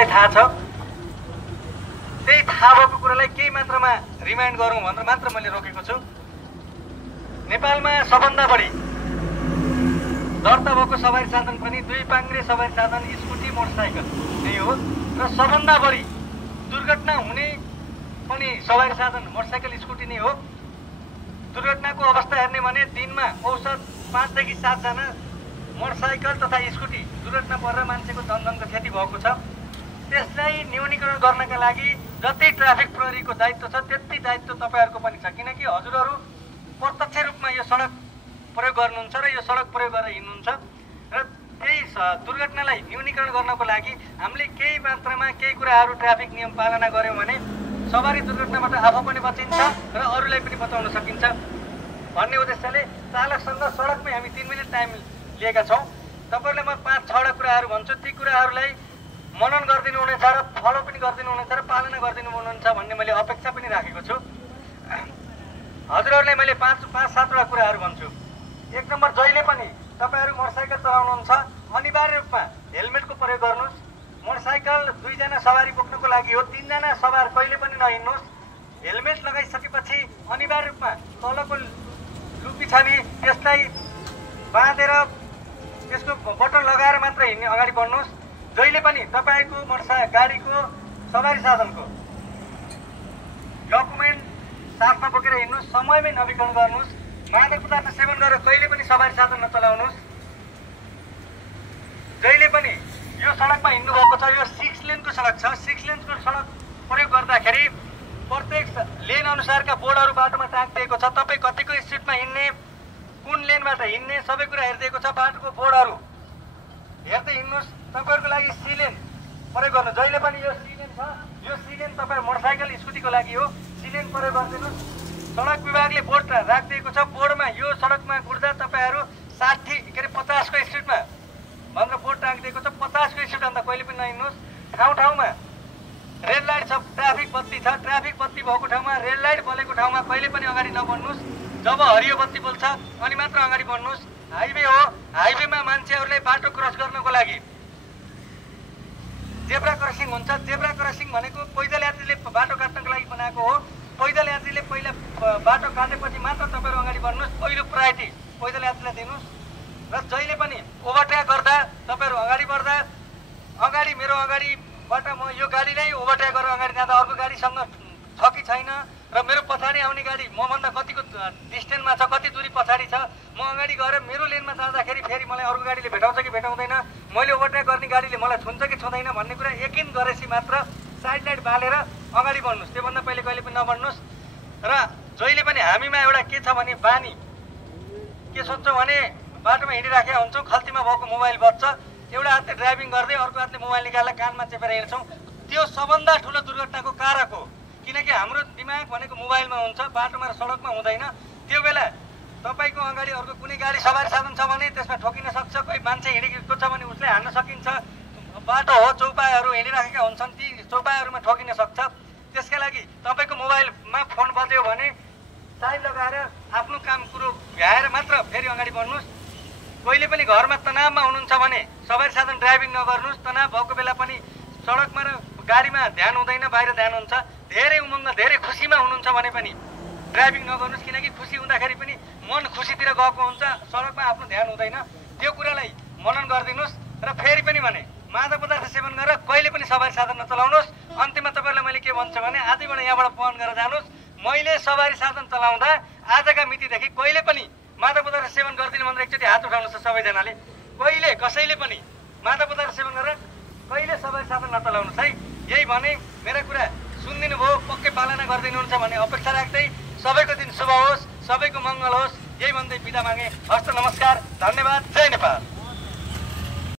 सबैलाई थाहा छ। त्यही थाहा भएको कुरालाई केही मात्रामा रिमाइन्ड गरौँ भनेर मात्र मैले रोकेको छु। नेपालमा सबभन्दा बढी दर्ता भएको सवारी साधन पनि दुई पाङ्ग्रे सवारी साधन स्कुटी मोटरसाइकल नै हो र सबभन्दा बढी दुर्घटना हुने पनि सवारी साधन मोटरसाइकल स्कुटी नै हो। दुर्घटनाको अवस्था हेर्ने भने दिनमा औसत 5 देखि 7 जना मोटरसाइकल तथा स्कुटी दुर्घटना परेर मान्छेको जनधनको क्षति भएको छ। त्यसलाई न्यूनीकरण गर्नका लागि जति ट्राफिक प्रहरीको दायित्व छ त्यति दायित्व तपाईहरुको पनि छ, किनकि हजुरहरू प्रत्यक्ष रूपमा यो सडक प्रयोग गर्नुहुन्छ र यो सडक प्रयोग गरेर हिँड्नुहुन्छ र त्यही दुर्घटनालाई न्यूनीकरण गर्नको लागि हामीले केही मात्रामा केही कुराहरू ट्राफिक नियम पालना गर्यौं भने सवारी दुर्घटनाबाट आफू पनि बचिन्छ र अरूलाई पनि बचाउन सकिन्छ भन्ने उद्देश्यले चालकसँग सडकमै हामी 3 मिनेट टाइम लिएका छौं। तपाईहरुलाई म 5-6 वटा कुराहरू भन्छु, ती कुराहरूलाई मनन गरिदिनु हुनेछ र फलो पनि गरिदिनु हुनेछ र पालना गरिदिनु हुनुहुन्छ भन्ने मैले अपेक्षा पनि राखेको छु। हजुरहरूलाई मैले 5-7 वटा कुराहरू भन्छु। 1 नम्बर, जहिले पनि तपाईहरु मोटरसाइकल चलाउनुहुन्छ अनिवार्य रूपमा हेलमेटको प्रयोग गर्नुस्। मोटरसाइकल 2 जना सवारी बोक्नको लागि हो, 3 जना सवार कहिले पनि नहिँड्नुस्। हेलमेट लगाइसकेपछि अनिवार्य रूपमा तलको लुपी छ नि त्यसलाई बाँधेर त्यसको बटन लगाएर मात्र हिँड्ने अगाडि बढ्नुस्। जहिले पनि तपाईको मोटरसाइकल गाडीको सवारी साधनको डकुमेन्ट साथमा बोकेर हिँड्नुस्, समयमै नवीकरण गर्नुस्। मादक पदार्थ सेवन गरेर कहिले पनि सवारी साधन नचलाउनुस्। जहिले पनि यो सडकमा हिँड्नु भएको छ, यो 6 लेनको सडक छ। 6 लेनको सडक प्रयोग गर्दाखेरि प्रत्येक लेन अनुसारका बोर्डहरू बाटोमा टाँगिएको छ। तपाई कतिको स्पिडमा हिँड्ने, कुन लेनबाट हिँड्ने सबै कुरा हेरिदिएको छ। बाटोको बोर्डहरू हेर्दै हिँड्नुस्। तपाईहरुको लागि सी लेन प्रयोग गर्नु। जहिले पनि यो सी लेन छ, यो सी लेन तपाई मोटरसाइकल स्कुटीको लागि हो, सी लेन प्रयोग गरिदिनुस्। सडक विभागले बोर्ड राखिदिएको छ, बोर्डमा यो सडकमा गुड्दा तपाईहरु 50 को स्पिडमा भनेर बोर्ड टाँगिदिएको छ। 50 को स्पिडभन्दा कहिले पनि नहिँड्नुस्। ठाउँमा रेड लाइट छ, ट्राफिक बत्ती छ, ट्राफिक बत्ती भएको ठाउँमा रेड लाइट बलेको ठाउँमा कहिले पनि अगाडि नबढ्नुस्। जब हरियो बत्ती बोल्छ अनि मात्र अगाडि बढ्नुस्। हाइवे हो, हाइवेमा मान्छेहरुलाई बाटो क्रस गर्नको लागि जेब्रा क्रसिङ हुन्छ। जेब्रा क्रसिङ भनेको पैदल यात्रीले बाटो काट्नको लागि बनाएको हो। पैदल यात्रीले पहिला बाटो काटेपछि मात्र तपाईहरु अगाडि बढ्नुस्। पहिलो प्रायोरिटी पैदल यात्रीलाई दिनुस्। र जहिले पनि ओभरटेक गर्दा तपाईहरु अगाडि बढ्दा अगाडि मेरो अगाडिबाट म यो गाडीलाई ओभरटेक गरेर अगाडि जाँदा अर्को गाडीसँग छ कि छैन र मेरो पछाडी आउने गाडी मभन्दा कतिको डिस्टेन्समा छ, कति दूरी पछाडी छ, म अगाडि गएर मेरो लेनमा जाँदाखेरि फेरि मलाई अर्को गाडीले भेटाउँछ कि भेटाउँदैन, मैले ओभरटेक गर्ने गाडीले मलाई छुन्छ कि छुँदैन भन्ने कुरा यकिन गरेपछि मात्र साइड लाइट बालेर अगाडि बढ्नुस्। त्योभन्दा पहिले कहिले पनि नबढ्नुस्। र जहिले पनि हामीमा एउटा के छ भने बानी के सोच्छौँ भने बाटोमा हिँडिराखेका हुन्छौँ, खल्तीमा भएको मोबाइल बज्छ, एउटा हातले ड्राइभिङ गर्दै अर्को हातले मोबाइल निकालेर कानमा चेपेर हिँड्छौँ। त्यो सबभन्दा ठुलो दुर्घटनाको कारक हो, किनकि हाम्रो दिमाग भनेको मोबाइलमा हुन्छ, बाटोमा र सडकमा हुँदैन। त्यो बेला तपाईको अगाडि अर्को कुनै गाडी सवारी साधन छ भने त्यसमा ठोकिन सक्छ, कोही मान्छे हिँडेको छ भने उसले हान्न सकिन्छ। बाटो हो, चौपायाहरू हिँडिराखेका हुन्छन्, ती चौपायाहरूमा ठोकिन सक्छ। त्यसका लागि तपाईको मोबाइलमा फोन बज्यो भने साइड लगाएर आफ्नो काम कुरो भ्याएर मात्र फेरि अगाडि बढ्नुस्। कहिले पनि घरमा तनावमा हुनुहुन्छ भने सवारी साधन ड्राइभिङ नगर्नुस्। तनाव भएको बेला पनि सडकमा र गाडीमा ध्यान हुँदैन, बाहिर ध्यान हुन्छ। धेरै उमङ्ग धेरै खुसीमा हुनुहुन्छ भने पनि ड्राइभिङ नगर्नुस्, किनकि खुसी हुँदाखेरि पनि मन खुसीतिर गएको हुन्छ, सडकमा आफ्नो ध्यान हुँदैन। त्यो कुरालाई मनन गरिदिनुस्। र फेरि पनि भने मादक पदार्थ सेवन गरेर कहिले पनि सवारी साधन नचलाउनुस्। अन्तिममा तपाईहरुलाई मैले के भन्छु भने आजैबाट यहाँबाट पहल गरेर जानुस्। मैले सवारी साधन चलाउँदा आजका मितिदेखि कहिले पनि मादक पदार्थ सेवन गर्दिन भनेर एकचोटि हात उठाउनुस् सबैजनाले। कहिले कसैले पनि मादक पदार्थ सेवन गरेर कहिले सवारी साधन नचलाउनुस् है। यही भने मेरा कुरा सुनिदिनु भयो, पक्कै पालना गरिदिनुहुन्छ भन्ने अपेक्षा राख्दै सबैको दिन शुभ होस्, सबैको मङ्गल होस्, यही भन्दै बिदा मागे। हस्त नमस्कार, धन्यवाद, जय नेपाल।